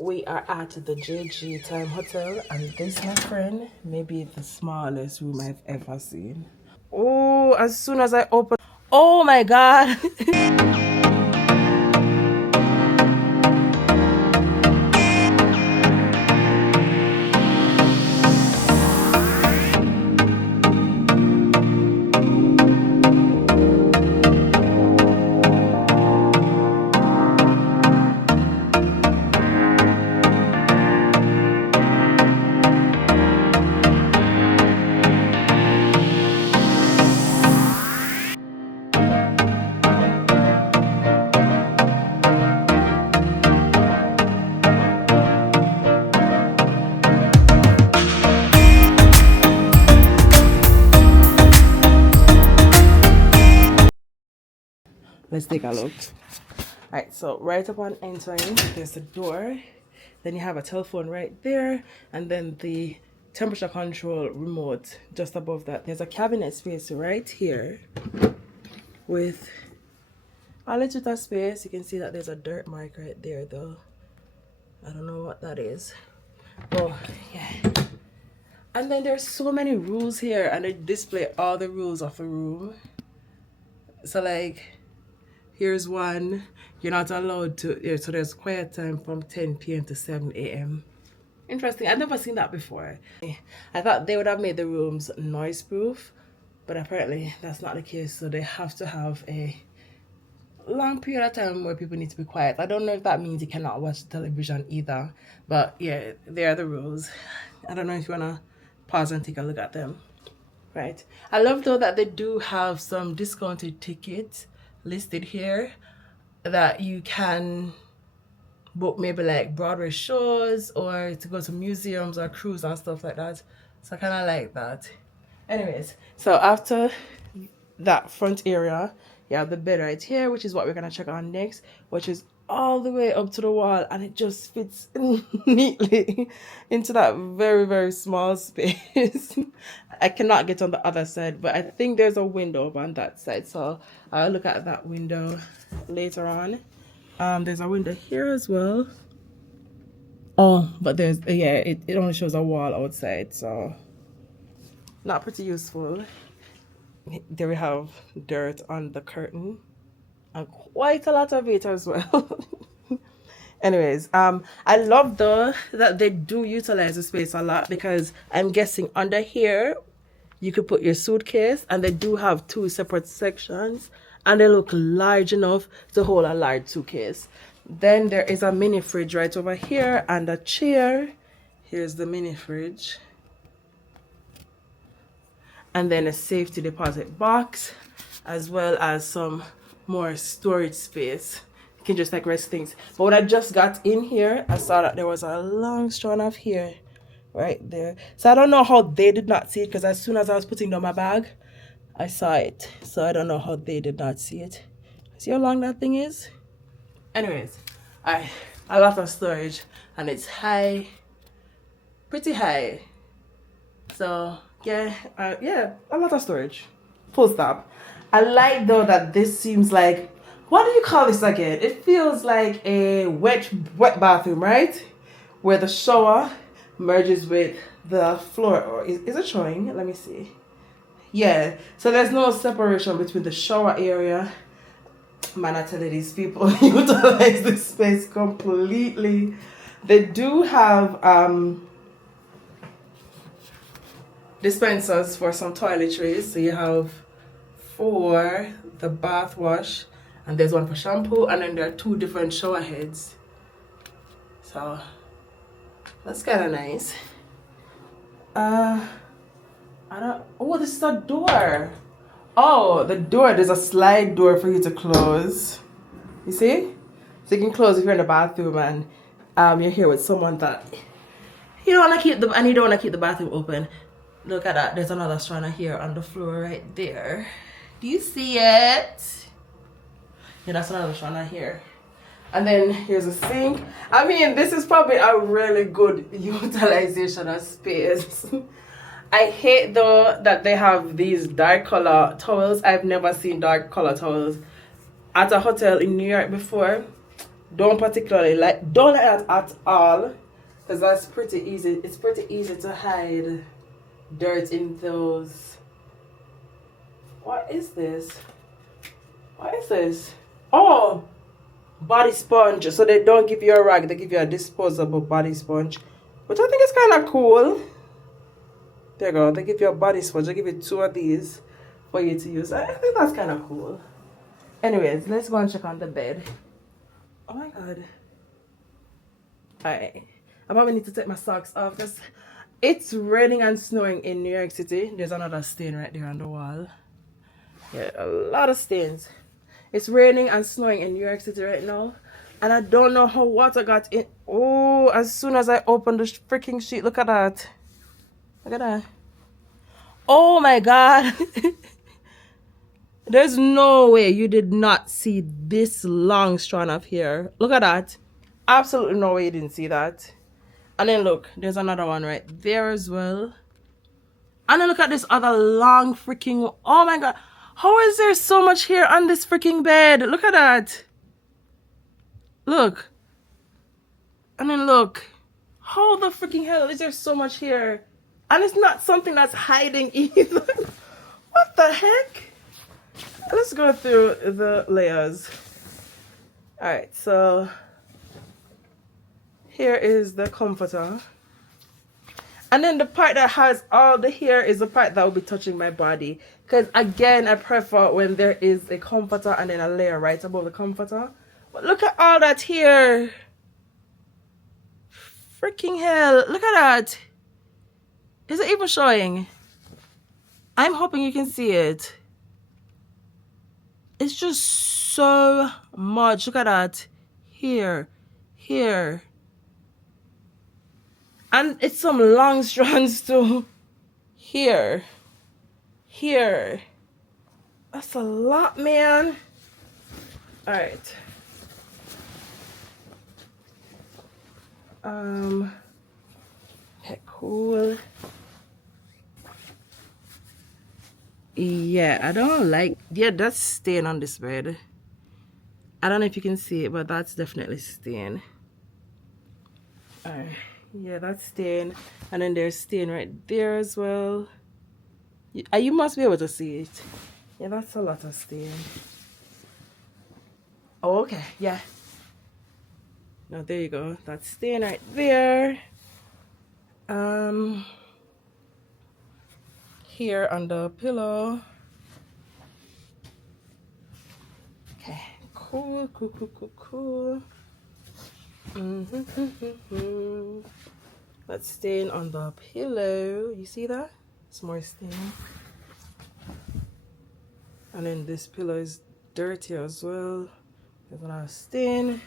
we are at the JG Time Hotel, and this, my friend, may be the smallest room I've ever seen. Oh, as soon as I open, oh my god. Let's take a look. Alright, so right upon entering, there's the door. Then you have a telephone right there, and then the temperature control remote just above that. There's a cabinet space right here with a little bit of space. You can see that there's a dirt mark right there though. I don't know what that is. Oh, yeah. And then there's so many rules here, and they display all the rules of a room. So like, here's one. You're not allowed to, so there's quiet time from 10 p.m. to 7 a.m. Interesting. I've never seen that before. I thought they would have made the rooms noise proof, but apparently that's not the case. So they have to have a long period of time where people need to be quiet. I don't know if that means you cannot watch television either, but yeah, there are the rules. I don't know if you want to pause and take a look at them. Right. I love though that they do have some discounted tickets listed here that you can book, maybe like Broadway shows or to go to museums or cruise and stuff like that. So I kind of like that. Anyways, so after that front area, you have the bed right here, which is what we're gonna check on next, which is all the way up to the wall, and it just fits neatly into that very, very small space. I cannot get on the other side, but I think there's a window on that side, so I'll look at that window later on. There's a window here as well. Oh, but there's, yeah, it only shows a wall outside, so not pretty useful. There we have dirt on the curtain, and quite a lot of it as well. Anyways, I love though that they do utilize the space a lot, because I'm guessing under here you could put your suitcase, and they do have two separate sections, and they look large enough to hold a large suitcase. Then there is a mini fridge right over here and a chair. Here's the mini fridge. And then a safety deposit box, as well as some more storage space. You can just like rest things. But when I just got in here, I saw that there was a long strand of hair right there. So I don't know how they did not see it, because as soon as I was putting down my bag, I saw it. So I don't know how they did not see it. See how long that thing is? Anyways, a lot of storage, and it's high, pretty high. So yeah, a lot of storage. Full stop. I like though that this seems like, what do you call this again? It feels like a wet bathroom, right? Where the shower merges with the floor. Or is it showing? Let me see. Yeah. So there's no separation between the shower area. Man, I tell you, these people utilize this space completely. They do have dispensers for some toiletries. So you have for the bath wash, and there's one for shampoo, and then there are two different shower heads. So that's kind of nice. Oh, this is a door. Oh, the door, there's a slide door for you to close. You see? So you can close if you're in the bathroom and you're here with someone that you don't want to keep and you don't want to keep the bathroom open. Look at that. There's another strand of hair on the floor right there. Do you see it? Yeah, that's another strand of hair. And then here's a sink. I mean, this is probably a really good utilization of space. I hate though that they have these dark color towels. I've never seen dark color towels at a hotel in New York before. don't like that at all, because that's pretty easy. It's pretty easy to hide dirt in those. What is this? What is this? Oh, body sponge. So they don't give you a rag, they give you a disposable body sponge, which I think is kind of cool. There you go. They give you a body sponge. They give you 2 of these for you to use. I think that's kind of cool. Anyways, let's go and check on the bed. Oh my god. Alright. I probably need to take my socks off because it's raining and snowing in New York City. There's another stain right there on the wall. Yeah, a lot of stains. It's raining and snowing in New York City right now. And I don't know how water got in. Oh, as soon as I opened the freaking sheet, look at that. Look at that. Oh my god. There's no way you did not see this long strand of hair. Look at that. Absolutely no way you didn't see that. And then look, there's another one right there as well. And then look at this other long freaking... Oh my god. How is there so much hair on this freaking bed? Look at that. Look. And then look. How the freaking hell is there so much hair? And it's not something that's hiding either. What the heck? Let's go through the layers. Alright, so here is the comforter. And then the part that has all the hair is the part that will be touching my body. Because again, I prefer when there is a comforter and then a layer right above the comforter. But look at all that hair. Freaking hell. Look at that. Is it even showing? I'm hoping you can see it. It's just so much. Look at that. Here. Here. And it's some long strands too. Here. Here. That's a lot, man. Alright. Okay, cool. Yeah, I don't like... Yeah, that's stain on this bed. I don't know if you can see it, but that's definitely stain. Alright. Yeah, that's stain. And then there's stain right there as well. You must be able to see it. Yeah, that's a lot of stain. Oh, okay. Yeah. Now, there you go. That's stain right there. Here on the pillow. Okay. Cool, cool, cool, cool, cool. That's stain on the pillow. You see that? It's more stain. And then this pillow is dirty as well. There's a lot of stain.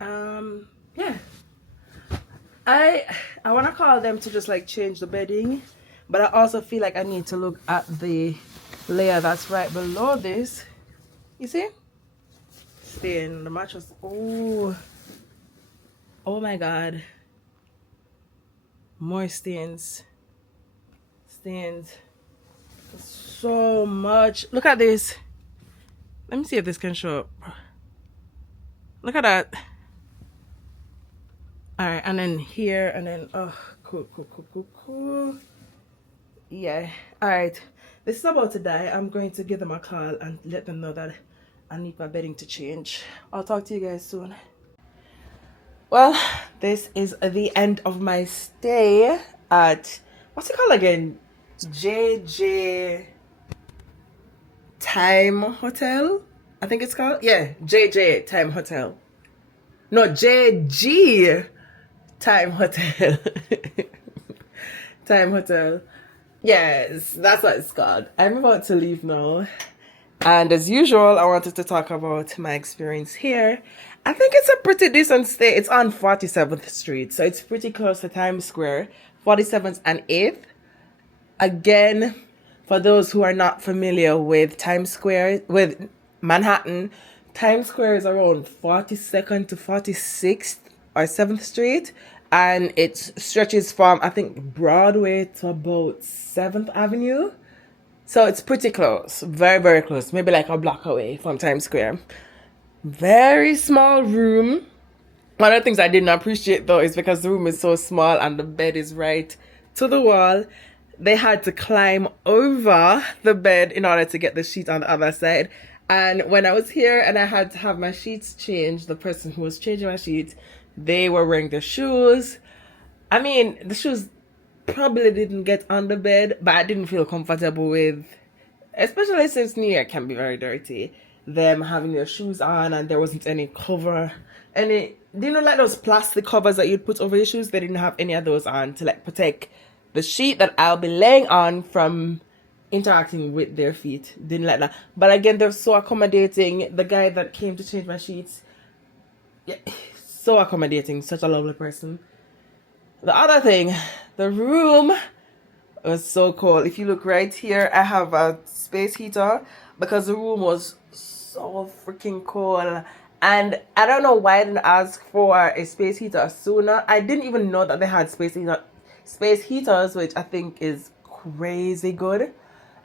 Yeah. I want to call them to just like change the bedding, but I also feel like I need to look at the layer that's right below this. You see? Stain. The mattress. Oh. Oh my god. More stains. Stains. So much. Look at this. Let me see if this can show up. Look at that. Alright, and then here, and then, oh, cool, cool, cool, cool, cool. Yeah. Alright. This is about to die. I'm going to give them a call and let them know that I need my bedding to change. I'll talk to you guys soon. Well, this is the end of my stay at, what's it called again? JJ Time Hotel? I think it's called? Yeah, JJ Time Hotel. No, JG Time Hotel. Time Hotel. Yes, that's what it's called. I'm about to leave now. And as usual, I wanted to talk about my experience here. I think it's a pretty decent stay. It's on 47th Street, so it's pretty close to Times Square. 47th and 8th. Again, for those who are not familiar with Times Square, with Manhattan, Times Square is around 42nd to 46th or 7th Street. And it stretches from, I think, Broadway to about 7th Avenue. So it's pretty close. Very, very close. Maybe like a block away from Times Square. Very small room. One of the things I didn't appreciate though is because the room is so small and the bed is right to the wall, they had to climb over the bed in order to get the sheet on the other side. And when I was here and I had to have my sheets changed, the person who was changing my sheets, they were wearing their shoes. I mean, the shoes probably didn't get on the bed, but I didn't feel comfortable with, especially since New York can be very dirty, them having their shoes on and there wasn't any cover. Do you know like those plastic covers that you'd put over your shoes? They didn't have any of those on to like protect the sheet that I'll be laying on from interacting with their feet. Didn't like that. But again, they're so accommodating. The guy that came to change my sheets, yeah, so accommodating. Such a lovely person. The other thing, the room was so cold. If you look right here, I have a space heater because the room was so freaking cold. And I don't know why I didn't ask for a space heater sooner. I didn't even know that they had space heaters, which I think is crazy good.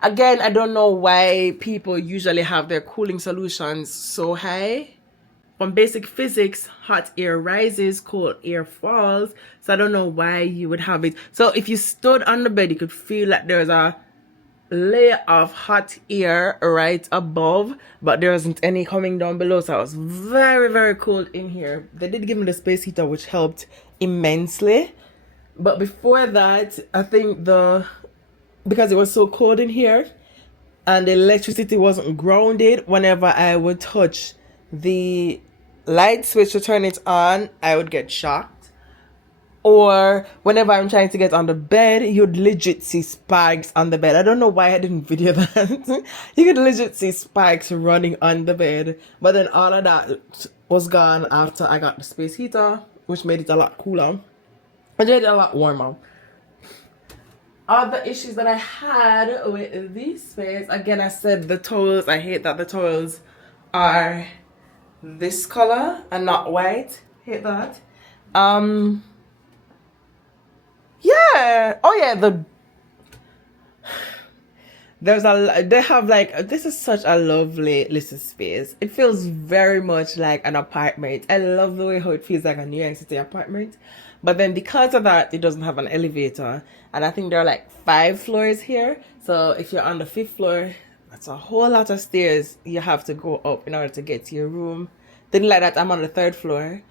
Again, I don't know why people usually have their cooling solutions so high. From basic physics, hot air rises, cold air falls. So I don't know why you would have it. So if you stood on the bed, you could feel like there's a layer of hot air right above, but there wasn't any coming down below. So I was very, very cold in here. They did give me the space heater, which helped immensely. But before that, I think because it was so cold in here and the electricity wasn't grounded, whenever I would touch the light switch to turn it on, I would get shocked. Or whenever I'm trying to get on the bed, you'd legit see spikes on the bed. I don't know why I didn't video that. You could legit see spikes running on the bed. But then all of that was gone after I got the space heater, which made it a lot cooler. It made it a lot warmer. Other issues that I had with this space, again, I said the towels. I hate that the towels are this color and not white. Hate that. Yeah. Oh yeah, they have like, this is such a lovely little space. It feels very much like an apartment. I love the way how it feels like a New York City apartment. But then because of that, it doesn't have an elevator. And I think there are like 5 floors here. So if you're on the 5th floor, that's a whole lot of stairs you have to go up in order to get to your room. Didn't like that. I'm on the 3rd floor.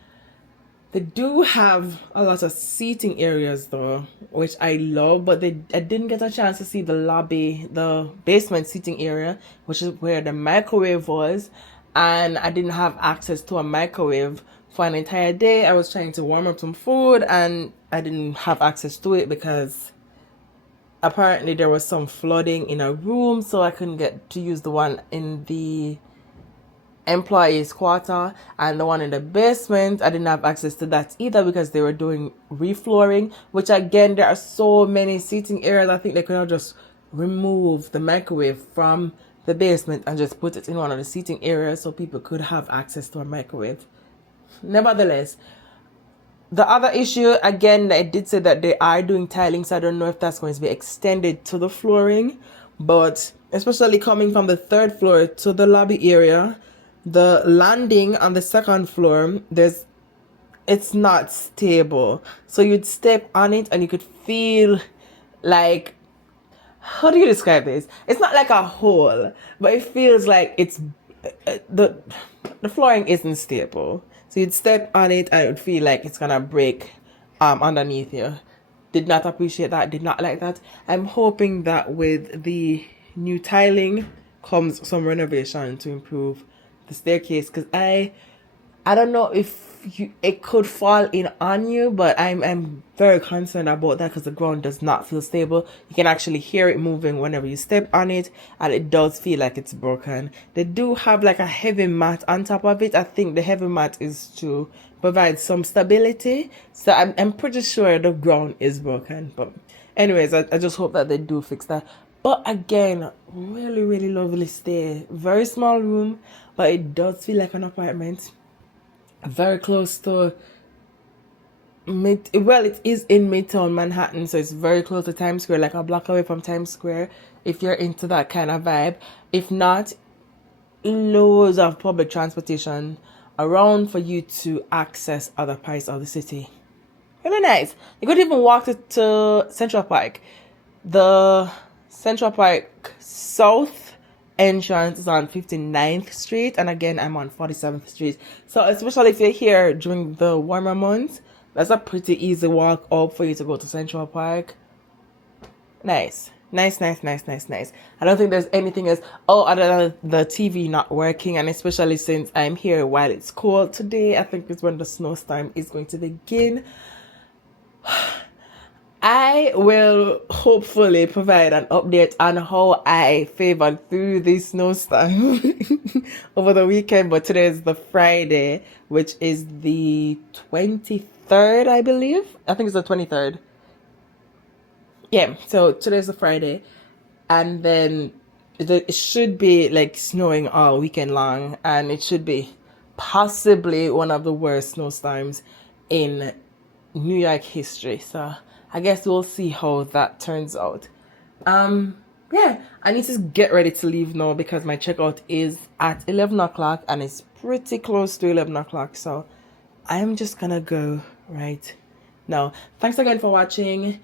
They do have a lot of seating areas though, which I love, but I didn't get a chance to see the lobby, the basement seating area, which is where the microwave was. And I didn't have access to a microwave for an entire day. I was trying to warm up some food and I didn't have access to it because apparently there was some flooding in a room, so I couldn't get to use the one in the employees quarter, and the one in the basement I didn't have access to that either because they were doing reflooring, which again, there are so many seating areas. I think they could have just removed the microwave from the basement and just put it in one of the seating areas so people could have access to a microwave. Nevertheless, the other issue, again, I did say that they are doing tiling, so I don't know if that's going to be extended to the flooring, but especially coming from the 3rd floor to the lobby area, the landing on the 2nd floor, it's not stable. So you'd step on it and you could feel like, how do you describe this? It's not like a hole, but it feels like it's the flooring isn't stable. So you'd step on it and it would feel like it's gonna break underneath you. Did not appreciate that, did not like that. I'm hoping that with the new tiling comes some renovation to improve the staircase, because I don't know if it could fall in on you, but I'm very concerned about that because the ground does not feel stable. You can actually hear it moving whenever you step on it, and it does feel like it's broken. They do have like a heavy mat on top of it. I think the heavy mat is to provide some stability, so I'm pretty sure the ground is broken. But anyways, I just hope that they do fix that. But again, really, really lovely stay. Very small room, but it does feel like an apartment. Very close to it is in Midtown Manhattan, so it's very close to Times Square, like a block away from Times Square, if you're into that kind of vibe. If not, loads of public transportation around for you to access other parts of the city. Really nice. You could even walk to Central Park. The Central Park South entrance is on 59th Street, and again, I'm on 47th Street. So, especially if you're here during the warmer months, that's a pretty easy walk up for you to go to Central Park. Nice. Nice. I don't think there's anything else. Oh, other than the TV not working, and especially since I'm here while it's cold today, I think it's when the snowstorm is going to begin. I will hopefully provide an update on how I favored through this snowstorm over the weekend, but today is the Friday, which is the 23rd, I believe. I think it's the 23rd. Yeah, so today's the Friday, and then it should be like snowing all weekend long, and it should be possibly one of the worst snowstorms in New York history. So I guess we'll see how that turns out. Yeah, I need to get ready to leave now because my checkout is at 11 o'clock and it's pretty close to 11 o'clock. So I'm just gonna go right now. Thanks again for watching.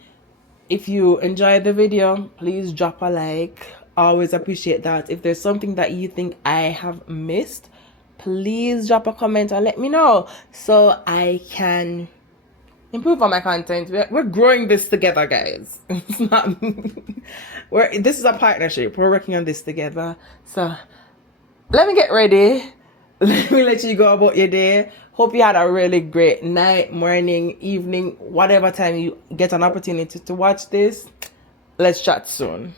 If you enjoyed the video, please drop a like. Always appreciate that. If there's something that you think I have missed, please drop a comment and let me know so I can improve on my content. We're growing this together, guys. It's not this is a partnership. We're working on this together. So let me get ready. Let me let you go about your day. Hope you had a really great night, morning, evening, whatever time you get an opportunity to watch this. Let's chat soon.